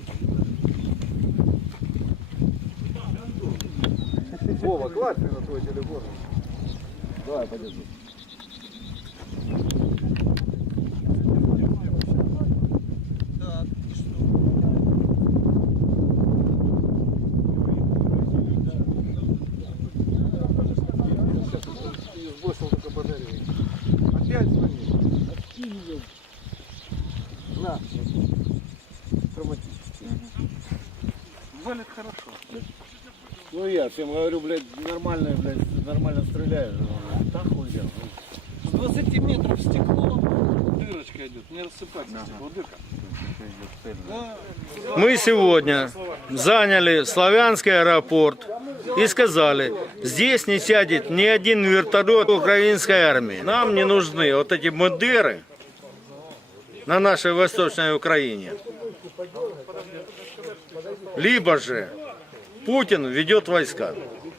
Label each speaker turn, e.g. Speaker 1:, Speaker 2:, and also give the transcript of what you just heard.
Speaker 1: Вова, класс на твой телефон. Давай, подержи.
Speaker 2: Так, и что?
Speaker 1: Сбросил только батарею. Опять звонил. Откинь ее. На. Травматический. Валит хорошо.
Speaker 3: Ну я всем говорю, блядь, нормально стреляешь. Так хуйня.
Speaker 2: С 20 метров стекло, дырочка идет, не рассыпается стекло, дырка. Да.
Speaker 4: Мы сегодня заняли Славянский аэропорт и сказали, здесь не сядет ни один вертолет украинской армии. Нам не нужны вот эти модеры на нашей Восточной Украине. Либо же Путин ведет войска.